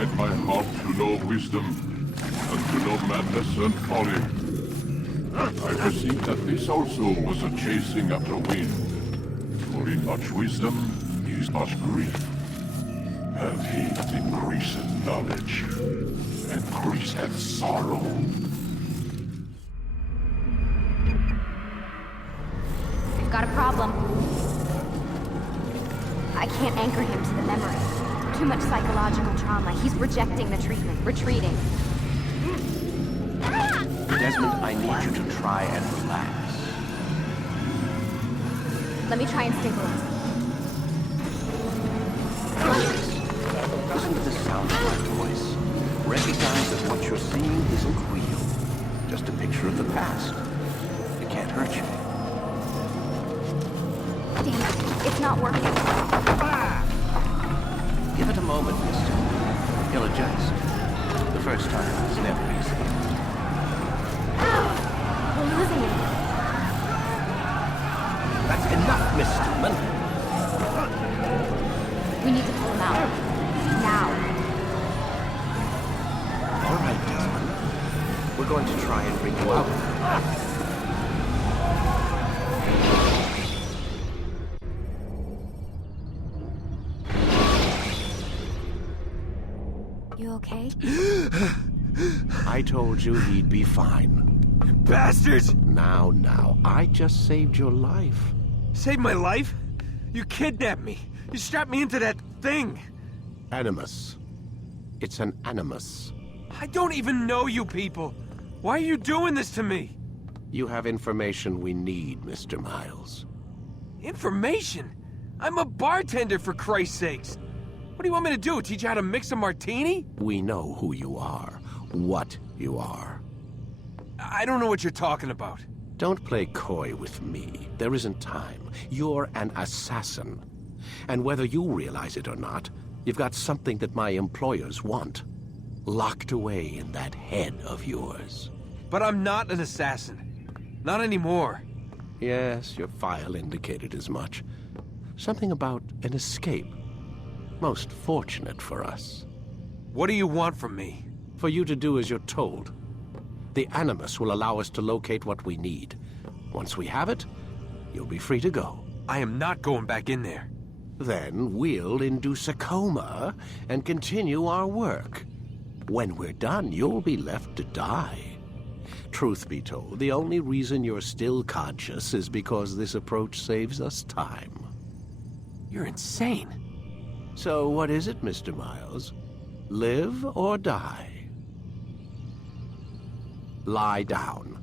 incline my heart to know wisdom, and to know madness and folly. I perceive that this also was a chasing after wind. For in much wisdom is much grief. And he that increaseth knowledge increaseth sorrow. We've got a problem. I can't anchor him to the memory. Too much psychological trauma. He's rejecting the treatment, retreating. Desmond, I need you to try and relax. Let me try and stabilize. Listen to the sound of my voice. Recognize that what you're seeing isn't real. Just a picture of the past. It can't hurt you. Damn it, it's not working. Give it a moment, mister. He'll adjust. The first time is never easy. We're losing him. That's enough, Miss Stillman. We need to pull him out. Now. All right, Desmond. We're going to try and bring you out. You okay? I told you he'd be fine. Bastards! Now, I just saved your life. Saved my life? You kidnapped me. You strapped me into that thing. Animus. It's an animus. I don't even know you people. Why are you doing this to me? You have information we need, Mr. Miles. Information? I'm a bartender, for Christ's sakes. What do you want me to do? Teach you how to mix a martini? We know who you are, what you are. I don't know what you're talking about. Don't play coy with me. There isn't time. You're an assassin. And whether you realize it or not, you've got something that my employers want. Locked away in that head of yours. But I'm not an assassin. Not anymore. Yes, your file indicated as much. Something about an escape. Most fortunate for us. What do you want from me? For you to do as you're told. The Animus will allow us to locate what we need. Once we have it, you'll be free to go. I am not going back in there. Then we'll induce a coma and continue our work. When we're done, you'll be left to die. Truth be told, the only reason you're still conscious is because this approach saves us time. You're insane. So what is it, Mr. Miles? Live or die? Lie down.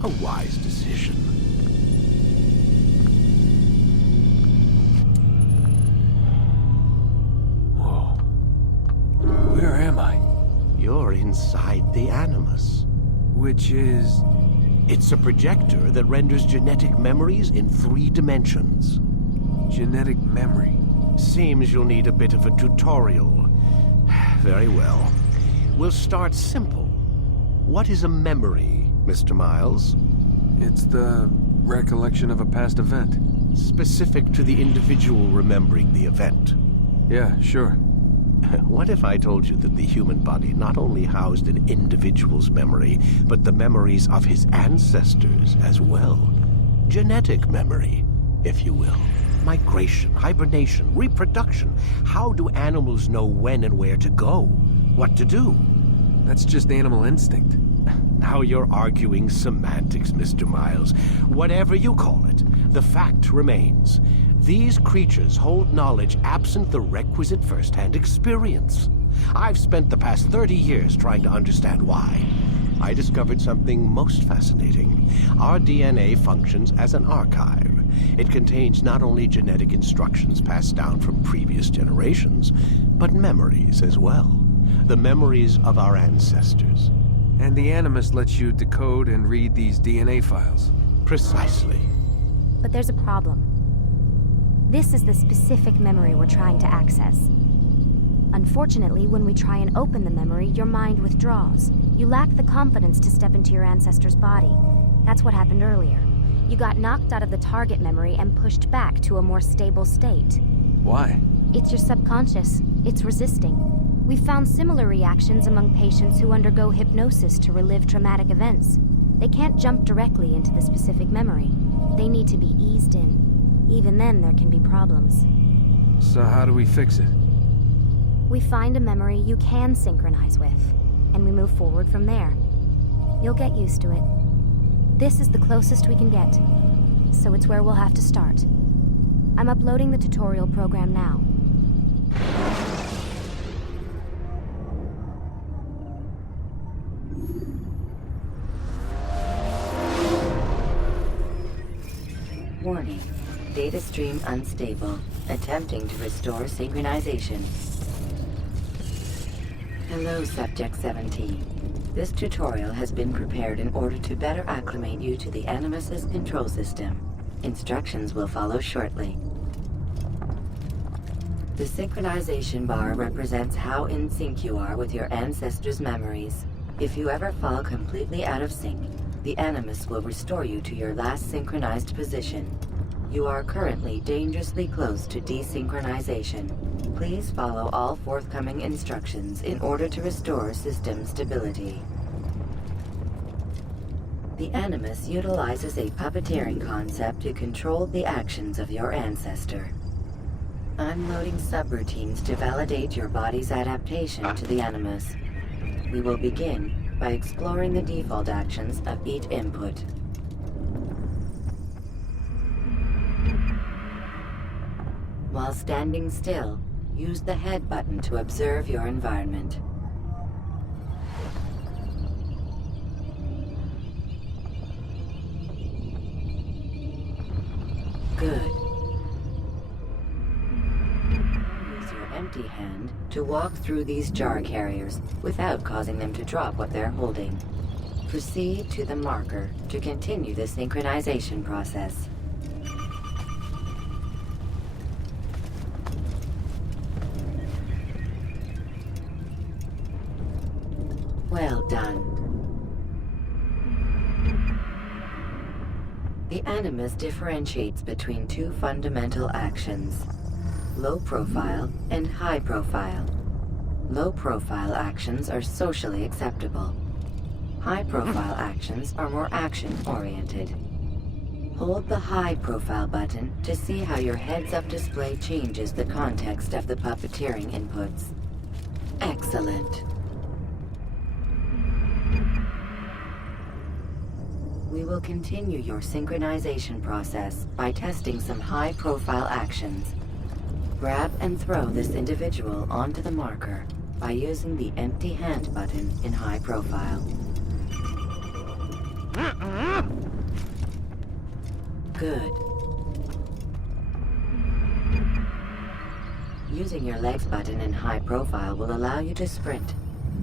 A wise decision. Whoa. Where am I? You're inside the Animus. Which is... It's a projector that renders genetic memories in 3 dimensions. genetic memory. Seems you'll need a bit of a tutorial. Very well. We'll start simple. What is a memory, Mr. Miles? It's the recollection of a past event. Specific to the individual remembering the event. Yeah, sure. What if I told you that the human body not only housed an individual's memory, but the memories of his ancestors as well? Genetic memory, if you will. Migration, hibernation, reproduction. How do animals know when and where to go? What to do? That's just animal instinct. Now you're arguing semantics, Mr. Miles. Whatever you call it, the fact remains. These creatures hold knowledge absent the requisite first-hand experience. I've spent the past 30 years trying to understand why. I discovered something most fascinating. Our DNA functions as an archive. It contains not only genetic instructions passed down from previous generations, but memories as well. The memories of our ancestors. And the Animus lets you decode and read these DNA files. Precisely. But there's a problem. This is the specific memory we're trying to access. Unfortunately, when we try and open the memory, your mind withdraws. You lack the confidence to step into your ancestor's body. That's what happened earlier. You got knocked out of the target memory and pushed back to a more stable state. Why? It's your subconscious. It's resisting. We've found similar reactions among patients who undergo hypnosis to relive traumatic events. They can't jump directly into the specific memory. They need to be eased in. Even then, there can be problems. So how do we fix it? We find a memory you can synchronize with, and we move forward from there. You'll get used to it. This is the closest we can get, so it's where we'll have to start. I'm uploading the tutorial program now. Warning. Data stream unstable. Attempting to restore synchronization. Hello, Subject 17. This tutorial has been prepared in order to better acclimate you to the Animus's control system. Instructions will follow shortly. The synchronization bar represents how in sync you are with your ancestors' memories. If you ever fall completely out of sync, the Animus will restore you to your last synchronized position. You are currently dangerously close to desynchronization. Please follow all forthcoming instructions in order to restore system stability. The Animus utilizes a puppeteering concept to control the actions of your ancestor. I'm loading subroutines to validate your body's adaptation to the Animus. We will begin by exploring the default actions of each input. While standing still, use the head button to observe your environment. Good. Use your empty hand to walk through these jar carriers without causing them to drop what they're holding. Proceed to the marker to continue the synchronization process. Well done. The Animus differentiates between two fundamental actions: low profile and high profile. Low profile actions are socially acceptable. High profile actions are more action oriented. Hold the high profile button to see how your heads-up display changes the context of the puppeteering inputs. Excellent. We will continue your synchronization process by testing some high-profile actions. Grab and throw this individual onto the marker by using the empty hand button in high profile. Good. Using your legs button in high profile will allow you to sprint.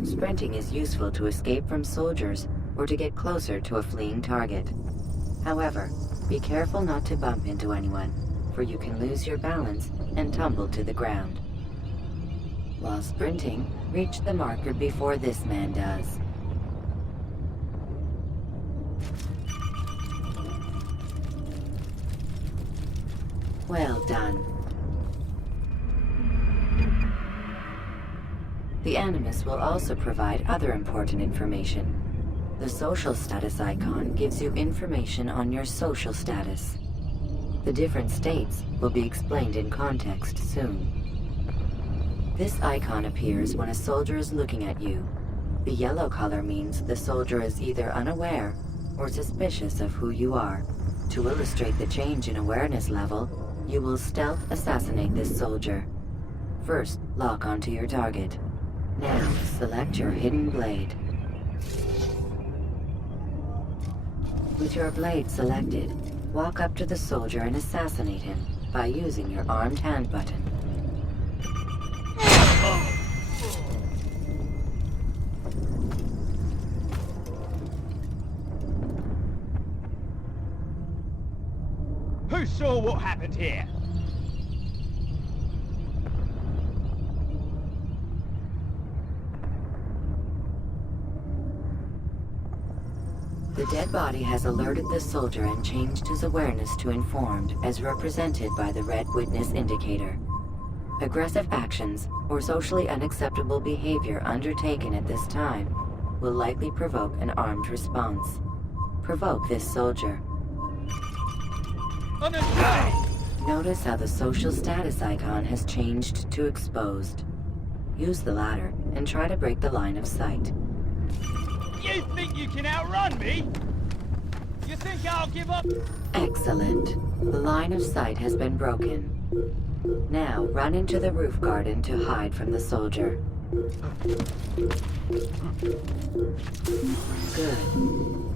Sprinting is useful to escape from soldiers or to get closer to a fleeing target. However, be careful not to bump into anyone, for you can lose your balance and tumble to the ground. While sprinting, reach the marker before this man does. Well done. The Animus will also provide other important information. The social status icon gives you information on your social status. The different states will be explained in context soon. This icon appears when a soldier is looking at you. The yellow color means the soldier is either unaware or suspicious of who you are. To illustrate the change in awareness level, you will stealth assassinate this soldier. First, lock onto your target. Now, select your hidden blade. With your blade selected, walk up to the soldier and assassinate him by using your armed hand button. Who saw what happened here? The dead body has alerted the soldier and changed his awareness to informed, as represented by the red witness indicator. Aggressive actions or socially unacceptable behavior undertaken at this time will likely provoke an armed response. Provoke this soldier. Notice how the social status icon has changed to exposed. Use the ladder and try to break the line of sight. You think you can outrun me? You think I'll give up? Excellent. The line of sight has been broken. Now run into the roof garden to hide from the soldier. Good.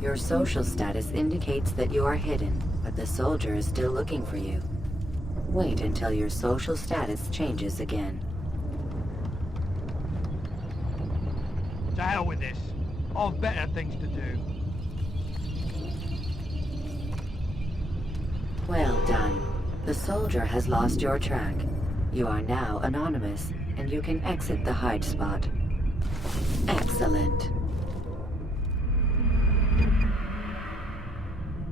Your social status indicates that you are hidden, but the soldier is still looking for you. Wait until your social status changes again. To hell with this. I've better things to do. Well done. The soldier has lost your track. You are now anonymous, and you can exit the hide spot. Excellent.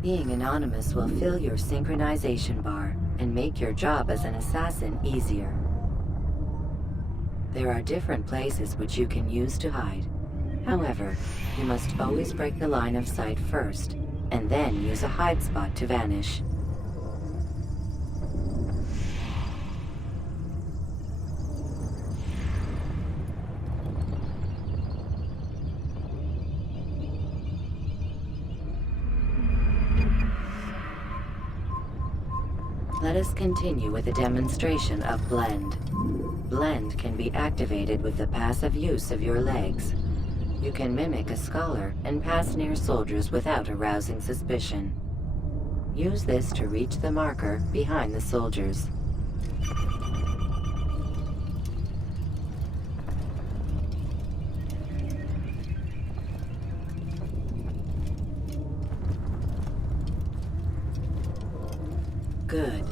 Being anonymous will fill your synchronization bar and make your job as an assassin easier. There are different places which you can use to hide. However, you must always break the line of sight first, and then use a hide spot to vanish. Let us continue with a demonstration of Blend. Blend can be activated with the passive use of your legs. You can mimic a scholar and pass near soldiers without arousing suspicion. Use this to reach the marker behind the soldiers. Good.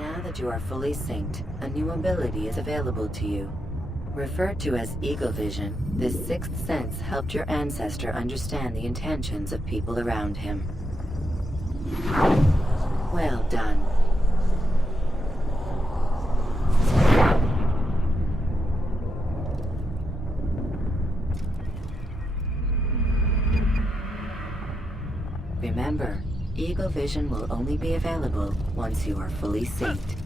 Now that you are fully synced, a new ability is available to you. Referred to as Eagle Vision, this sixth sense helped your ancestor understand the intentions of people around him. Well done. Remember, Eagle Vision will only be available once you are fully synced.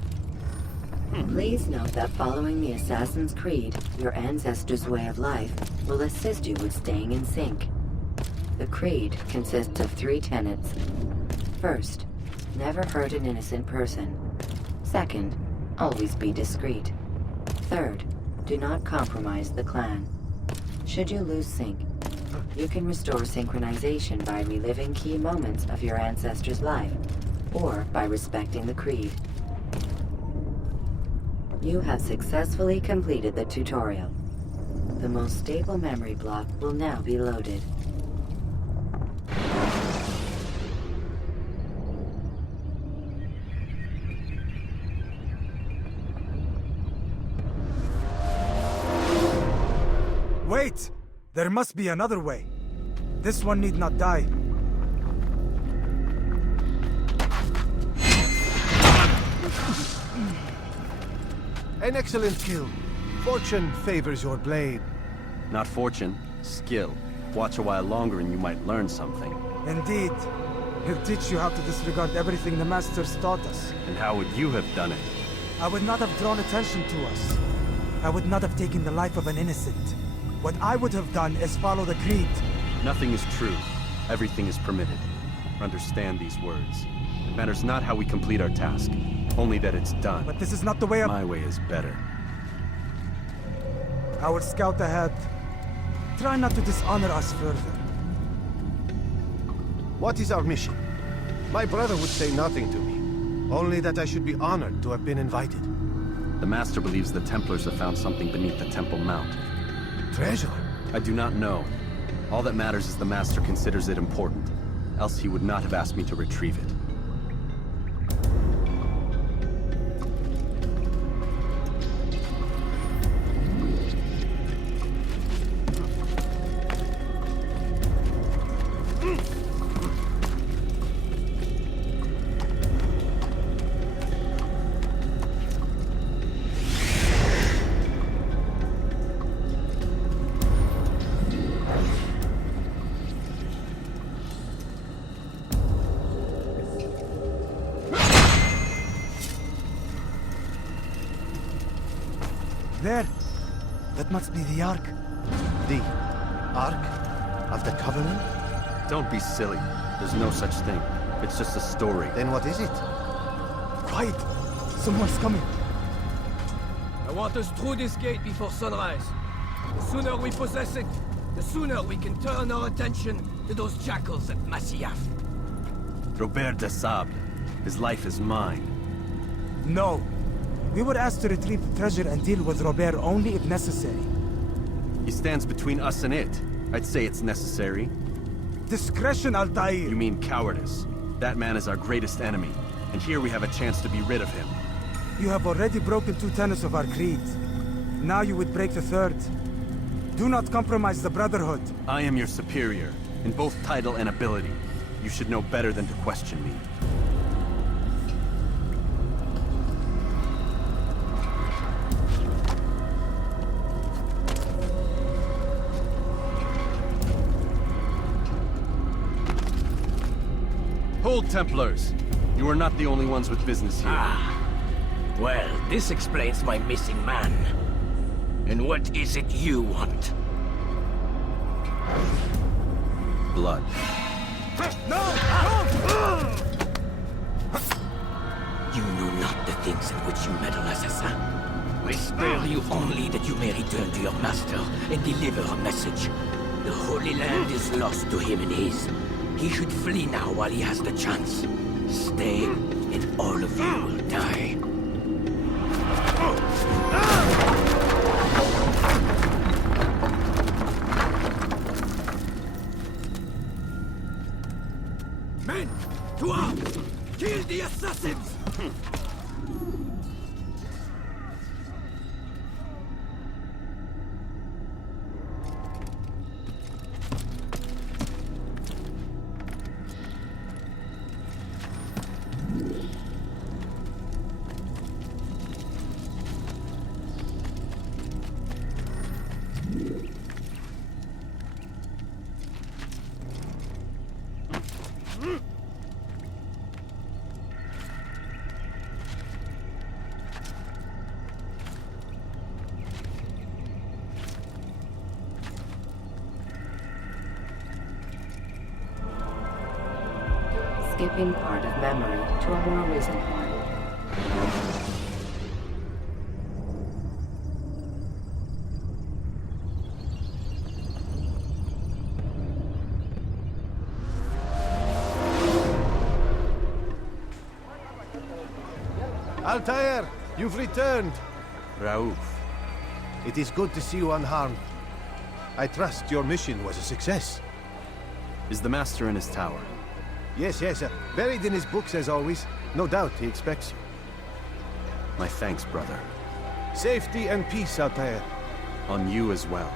Please note that following the Assassin's Creed, your ancestors' way of life will assist you with staying in sync. The Creed consists of 3 tenets. First, never hurt an innocent person. Second, always be discreet. Third, do not compromise the clan. Should you lose sync, you can restore synchronization by reliving key moments of your ancestor's life, or by respecting the Creed. You have successfully completed the tutorial. The most stable memory block will now be loaded. Wait! There must be another way. This one need not die. An excellent kill. Fortune favors your blade. Not fortune, skill. Watch a while longer and you might learn something. Indeed. He'll teach you how to disregard everything the Masters taught us. And how would you have done it? I would not have drawn attention to us. I would not have taken the life of an innocent. What I would have done is follow the Creed. Nothing is true. Everything is permitted. Understand these words. It matters not how we complete our task, only that it's done. But this is not the way of... My way is better. I will scout ahead. Try not to dishonor us further. What is our mission? My brother would say nothing to me. Only that I should be honored to have been invited. The Master believes the Templars have found something beneath the Temple Mount. Treasure? I do not know. All that matters is the Master considers it important. Else he would not have asked me to retrieve it. There. That must be the Ark. The Ark of the Covenant? Don't be silly. There's no such thing. It's just a story. Then what is it? Quiet! Someone's coming. I want us through this gate before sunrise. The sooner we possess it, the sooner we can turn our attention to those jackals at Masyaf. Robert de Sable. His life is mine. No. We were asked to retrieve the treasure and deal with Robert only if necessary. He stands between us and it. I'd say it's necessary. Discretion, Altair! You mean cowardice. That man is our greatest enemy, and here we have a chance to be rid of him. You have already broken 2 tenets of our creed. Now you would break the 3rd. Do not compromise the Brotherhood. I am your superior, in both title and ability. You should know better than to question me. Hold, Templars! You are not the only ones with business here. Well, this explains my missing man. And what is it you want? Blood. No! You know not the things in which you meddle, assassin. I spare you only that you may return to your master and deliver a message. The Holy Land is lost to him and his. He should flee now while he has the chance. Stay, and all of you will die. Men, to arms! Kill the assassins! Skipping part of memory to a more recent one. Altair, you've returned. Raouf. It is good to see you unharmed. I trust your mission was a success. Is the Master in his tower? Yes, buried in his books as always. No doubt he expects you. My thanks, brother. Safety and peace, Altair. On you as well.